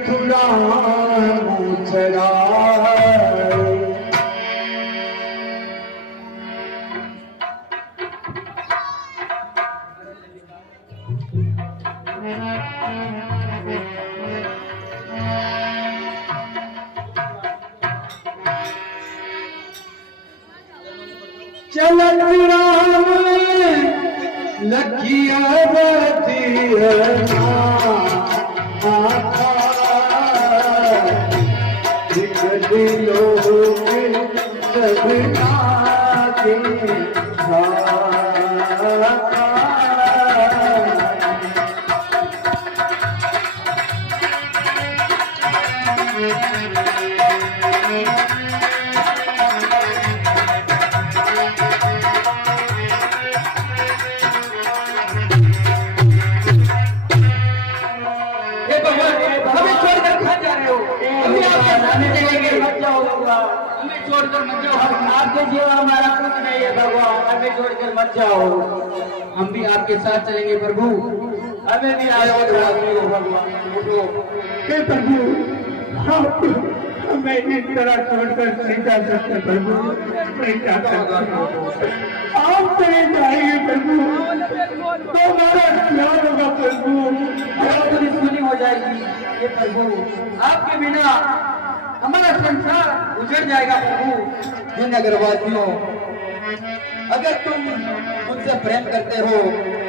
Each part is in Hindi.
मिथुरा मुचरा चलत राम लखिया लोग सबना के हमें छोड़कर मत जाओ। आपके जीवन हमारा कुछ नहीं है भगवान, हमें छोड़कर मत जाओ। हम भी आपके साथ चलेंगे प्रभु, हमें भी आयो भगवान। हे प्रभु, आप हमें इस तरह छोड़कर नहीं जा सकते प्रभु, नहीं जा सकते। आप चले जाएंगे प्रभु तो हमारा क्या होगा प्रभु? हमारी दुश्मनी हो जाएगी। ये प्रभु, आपके बिना हमारा संसार उजड़ जाएगा प्रभु। हे नगरवासियों, अगर तुम मुझसे प्रेम करते हो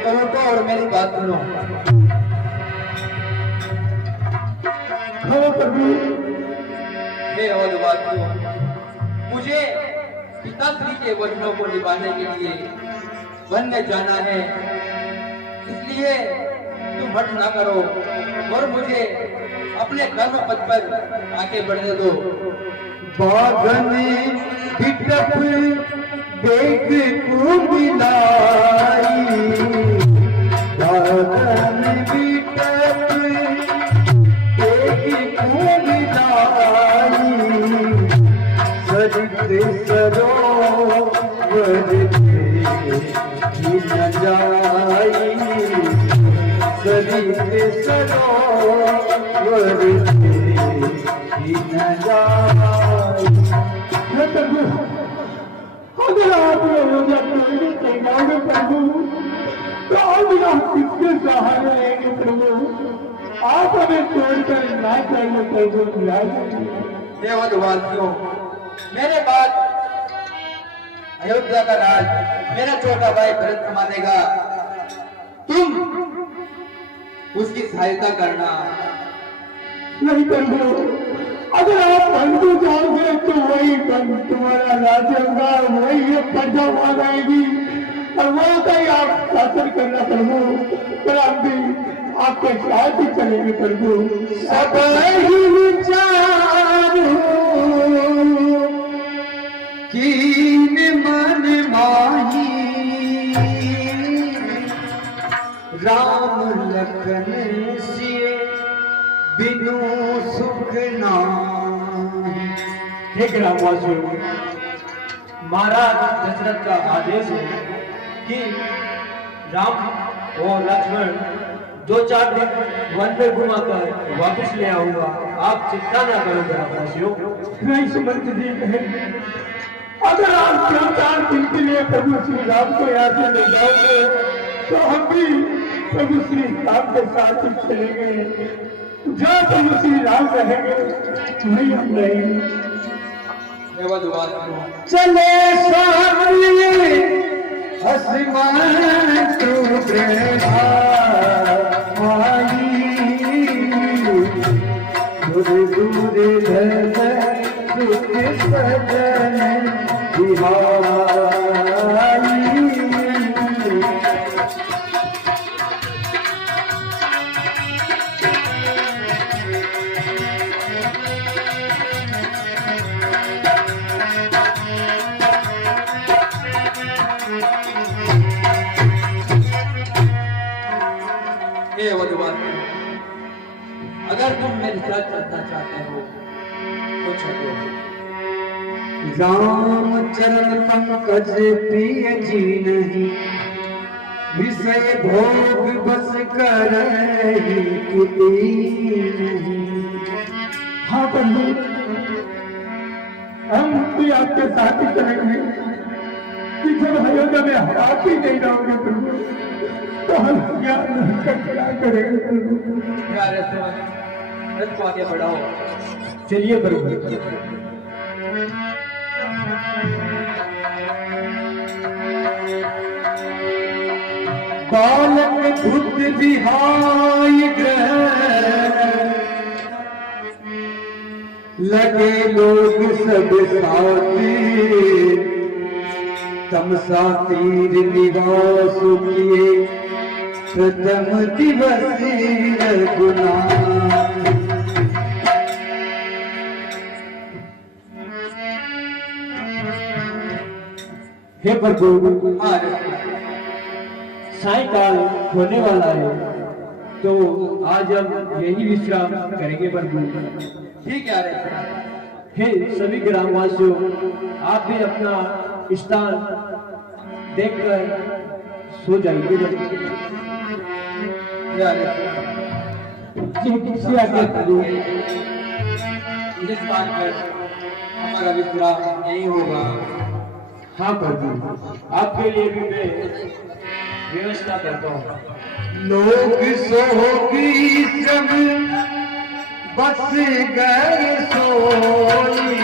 तो रुको और मेरी बात सुनो। हाँ प्रभु। हे नगरवासियों, मुझे पिताश्री के वचनों को निभाने के लिए वन में जाना है, इसलिए तुम हट ना करो और मुझे अपने कर्म पथ पर आगे बढ़ने दो। बागन बिटप देख को मिलाई, बागन बिटप देख को मिलाई, सरित सरोवर न जाई, सरित सरोवर न जाई। अगर आप लोग अपने चलाओगे प्रभु तो हम किसके सहारे रहेंगे प्रभु? आप हमें छोड़कर ना चाहिए प्रभु। देववासियों, मेरे बाद अयोध्या का राज मेरा छोटा भाई भरत संभालेगा, तुम उसकी सहायता करना। नहीं प्रभु, अगर आप बंधु जाओगे तो वही तुम्हारा राज्य होगा, वही प्रजा वहां रहेगी और वहां का ही आप शासन करना प्रभु। पर हम भी आपके साथ ही चलेंगे प्रभु। सब ही विचार कीन मन माही, राम लखन सिए बिनु सुख नाहि। हे ग्रामवासियों, महाराज दशरथ का आदेश है कि राम और लक्ष्मण 2-4 दिन वन में घुमाकर वापस ले आऊंगा। आप चिंता न करो ग्रामवासियों। नहीं सुमंत जी, अगर आप 4 दिन के लिए प्रभु श्री राम को यहाँ से ले जाओगे तो हम भी प्रभु श्री राम के साथ ही चलेंगे। जहाँ प्रभु श्री राम रहेंगे वही हम रहेंगे। चले सामने आसमान तू प्रेमा आई, दूर दूर धर सुख सजन बिहारी। अगर तुम मेरे साथ चलना चाहते हो तो चलो। राम चरण पंकज प्रिय जी नहीं, विषय भोग बस कर नहीं। आपके साथ ही चलेंगे कि जब अयोध्या में आप ही नहीं रहोगे प्रभु तो हम क्या करेंगे प्रभु। यार रथ को आगे बढ़ाओ। चलिए प्रभु। बालक बुद्ध विहाय लगे लोग सब साथी तमसा तीर निवास किए प्रथम दिवस रघुनाथ। हे प्रभु, हाँ सायकाल होने वाला है तो आज हम यही विश्राम करेंगे प्रभु। ठीक है। हे सभी ग्रामवासियों, आप भी अपना स्थान देखकर सो जाइए। इस बात पर हमारा विश्राम नहीं होगा। हाँ प्रभु, आपके लिए भी मैं व्यवस्था करता हूँ। लोग सोगी सब बस गए सोई,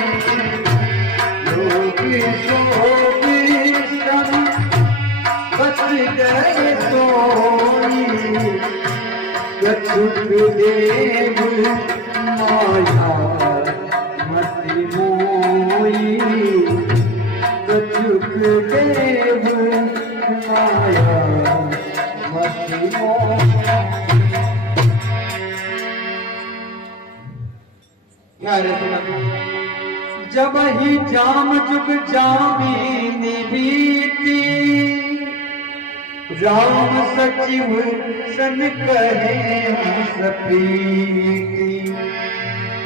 लोग सोगी सब बस गए सोई, कछुक देव माया मति मोई, कछुक देव माया मति मोई। जब ही जाम जुग जामी बीती, राम सचिव सन कहे सपीती,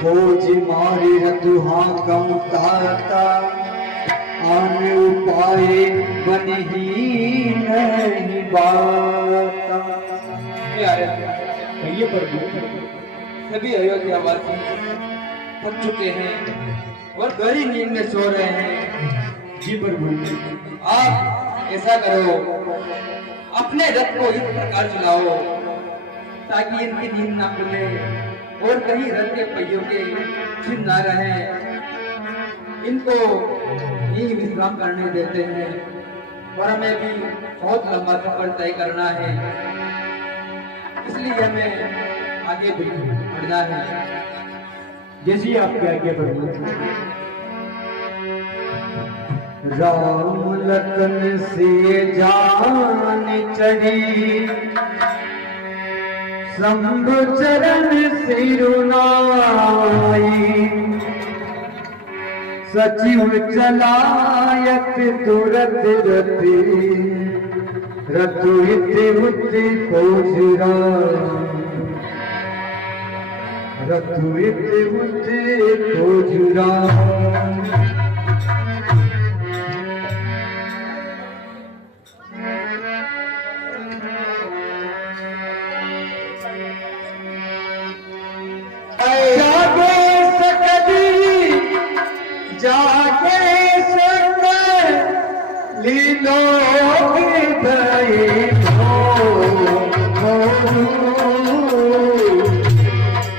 खोज मारे रतुहा कम ताता, आन उपाय बन ही नहीं बाता। कहिए प्रभु। सभी अयोध्यावासी थक चुके हैं और गहरी नींद में सो रहे हैं। जी प्रभु। आप ऐसा करो, अपने रथ को इस प्रकार चलाओ ताकि इनकी नींद ना खुले और कहीं रथ के पहियों के छिन ना रहे। इनको यही विश्राम करने देते हैं और हमें भी बहुत लंबा सफर तय करना है, इसलिए हमें आगे बढ़ना है। जैसी आपकी आज्ञा प्रभु। राम लखन से जान चढ़ी, शंभु चरण सिरुनाई, सचिव चलायत तुरत रति, रतु इति उति खोजरा, रतु इति उति खोजरा। जागे सकल लीलो हृदय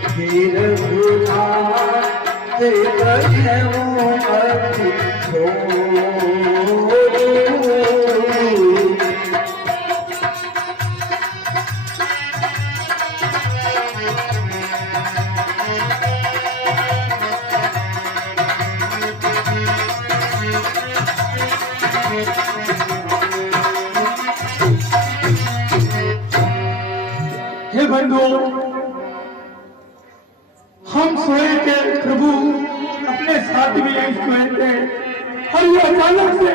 फिर बुलाते हे बंधु, हम सोए थे प्रभु, अपने साथ भी यही सोए थे और ये अचानक से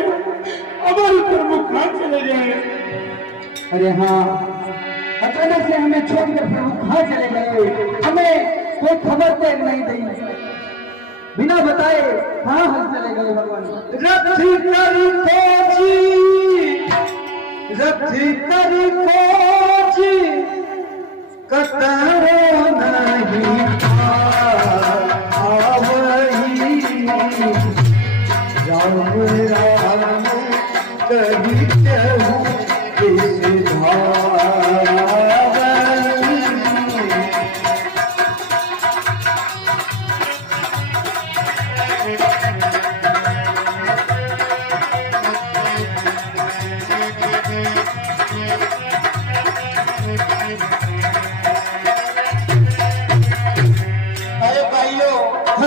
हमारे प्रमुख कहाँ चले गए। अरे हाँ, अचानक से हमें छोड़कर प्रभु कहाँ चले गए, हमें कोई खबर तक नहीं दी, बिना बताए कहाँ हम चले गए भगवान। रथी करी खोजी, रथी करी खोजी, कतरो नहीं आवही, राम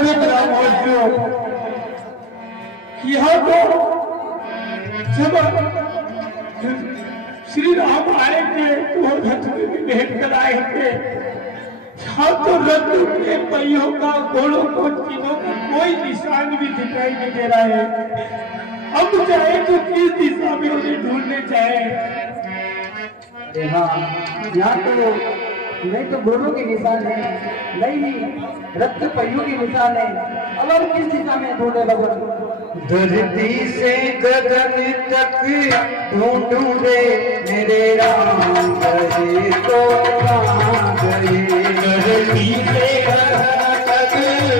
राम यहाँ तो जब श्री राम आए थे तो रथ में भेंट कर आए थे। यहाँ तो रथ के पहियों का, घोड़ों को, चीजों का कोई निशान भी दिखाई नहीं दे रहा है। अब चाहे तो किस दिशा में उन्हें ढूंढने जाए। अरे हाँ, यहाँ तो नहीं तो घोड़ों के निशान है, नहीं रथ के पहियों के निशान है। अब हम किस दिशा में ढूंढे भगवान? धरती से गगन तक ढूंढूं रे मेरे राम गए तो कहाँ गए। धरती से गगन तक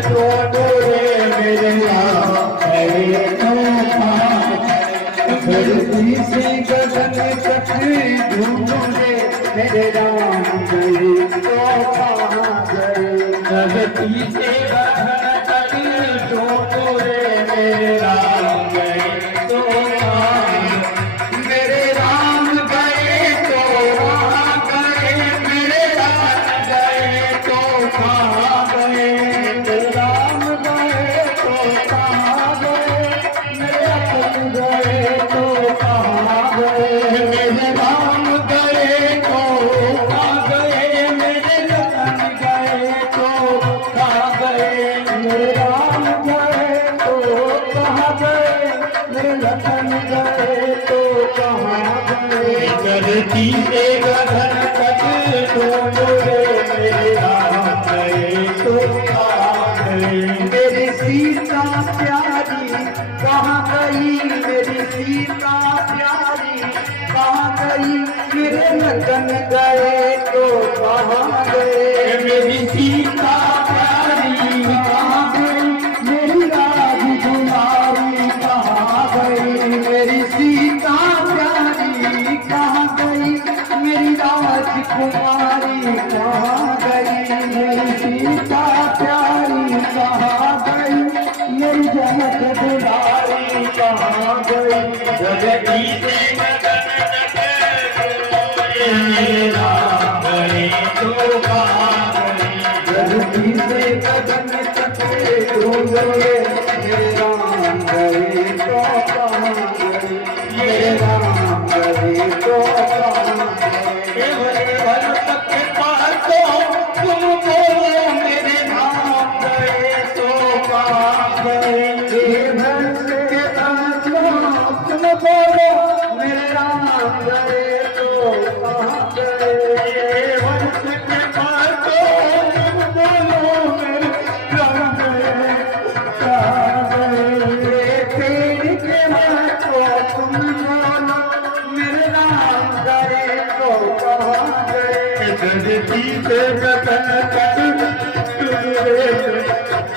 ढूंढूं रे मेरे राम गए तो कहाँ गए। धरती से गगन तक ढूंढूं रे मेरे राम गए तो कहाँ गए। धरती से गगन तक ढूंढूं रे मेरे राम गए तो मेरे राम गए तो कहाँ गए। मेरे राम गए तो कहाँ गए। मेरे राम गए तो कहाँ गए। मेरे अपन गए तो कहाँ गए। मेरे राम गए तो कहाँ गए। मेरे रतन गए तो कहाँ गए। मेरे राम गए तो कहाँ गए। मेरे रतन गए तो कहाँ गए। धरती से गगन तक ढूंढो रे मेरे राम गए तो कहाँ गए। मेरी सीता प्यारी कहाँ गई। मेरी सीता प्यारी कहाँ गई। मेरे रतन गए तो कहाँ गए। मेरी सीता प्यारी कहाँ गई। मेरी राजकुमारी कहाँ गई। मेरी सीता प्यारी कहाँ गई। मेरी राजकुमारी कहाँ गई। मेरी सीता प्यारी कहाँ गई। मेरी जनक दुलारी कहाँ गई। धरती से गगन तक मेरे राम गए तो कहाँ गए। धरती से गगन तक ढूंढोगे मेरे राम गए तो कहाँ गए। मेरे राम गए तो कहाँ गए। भरत के पास तुम बोलो मेरे राम गए तो कहाँ गए। भरत के पास तुम बोलो मेरे राम गए तो कहाँ गए। भरत के पास तुम बोलो मेरे राम गए कहाँ गए। पेड़ के महत्व तुम बोलो मेरे राम गए तो कहाँ गए। धरती से गगन तक ढूंढे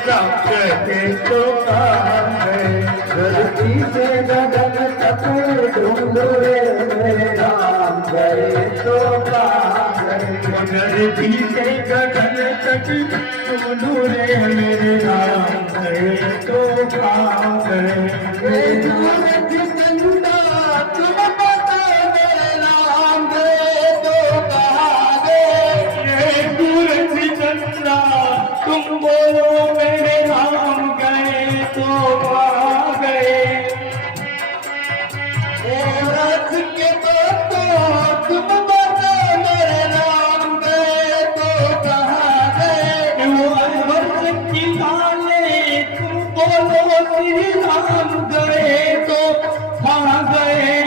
राम गए तो कहाँ गए। धरती से गगन तक ढूंढे मेरे राम गए तो कहाँ गए। धरती से गगन तक ढूंढे मेरे राम गए तो कहाँ गए। तुम बता मेरे राम गए तो कहाँ गए। सूरज चंद्रा तुम बोलो मेरे राम गए तो कहाँ गए। रथ के तो तुम बता मेरे राम गए तो कहाँ गए। वर्ष की लाले तुम बोलो श्री राम गए तो कहाँ गए।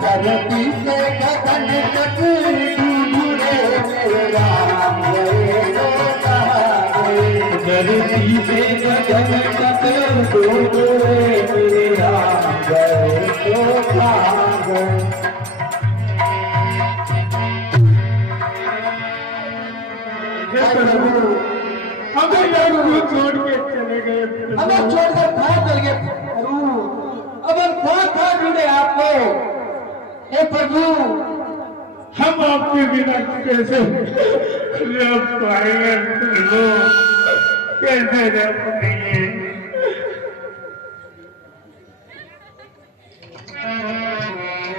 धरती से गगन तक ढूंढे मेरे राम गए तो कहाँ गए। धरती से गगन तक ढूंढे मेरे राम गए तो कहाँ गए। हमें छोड़ के चले गए। हमें छोड़कर कहाँ चल गए प्रभु? अब हम कहाँ ढूंढे आपको हे प्रभु? हम आपके बिना कैसे रह पाएंगे प्रभु। कैसे रह पाएंगे।